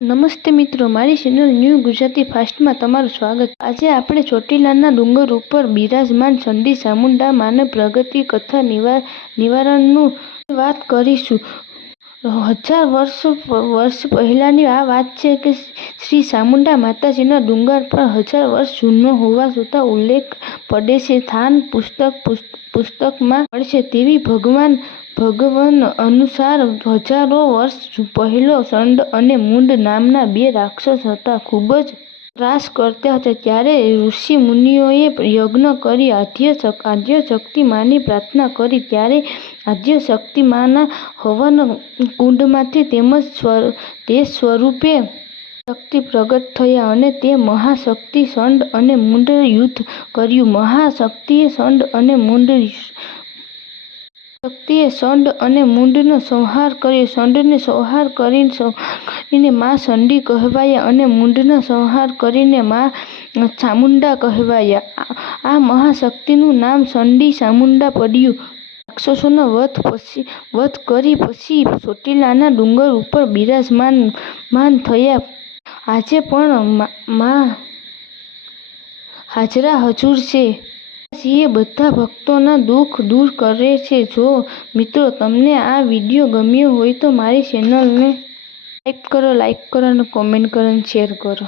નમસ્તે મિત્રો, મારી ચેનલ ન્યૂ ગુજરાતી ફાસ્ટમાં તમારું સ્વાગત. આજે આપણે ચોટીલાના ડુંગર ઉપર બિરાજમાન ચંડી ચામુંડા માનવ પ્રગતિ, કથા નિવારણનું વાત કરીશું. હજાર વર્ષ વર્ષ પહેલાંની આ વાત છે કે શ્રી ચામુંડા માતાજીના ડુંગર પર હજાર વર્ષ જૂનો હોવા છતાં ઉલ્લેખ પડે છે. થાન પુસ્તક પુસ્તકમાં મળશે તેવી ભગવાન ભગવાન અનુસાર હજારો વર્ષ પહેલો સંડ અને મુંડ નામના બે રાક્ષસ હતા. ખૂબ જ ત્રાસ કરતા હતા. ત્યારે ઋષિ મુનિઓએ યજ્ઞ કરી આદ્ય આદ્ય શક્તિ પ્રાર્થના કરી. ત્યારે આદ્ય શક્તિમાના હવન કુંડમાંથી તેમજ તે સ્વરૂપે શક્તિ પ્રગટ થયા અને તે મહાશક્તિ સંડ અને મુંડ યુદ્ધ કર્યું. મહાશક્તિએ સંડ અને મૂંડ શક્તિએ ષંડ અને મૂંડનો સંહાર કર્યો. ષંડને સંહાર કરીને કરીને મા કહેવાયા અને મૂંડનો સંહાર કરીને મા ચામુંડા કહેવાયા. આ મહાશક્તિનું નામ ચંડી ચામુંડા પડ્યું. રાક્ષસોનો વધ પછી, વધ કરી પછી ચોટીલાના ડુંગર ઉપર બિરાજમાન, માન થયા. આજે પણ મા હાજરા હજુર છે. માતાજીએ બધા ભક્તોના દુઃખ દૂર કરે છે. જો મિત્રો, તમને આ વીડિયો ગમ્યો હોય તો મારી ચેનલને લાઈક કરો લાઈક કરો અને કોમેન્ટ કરો અને શેર કરો.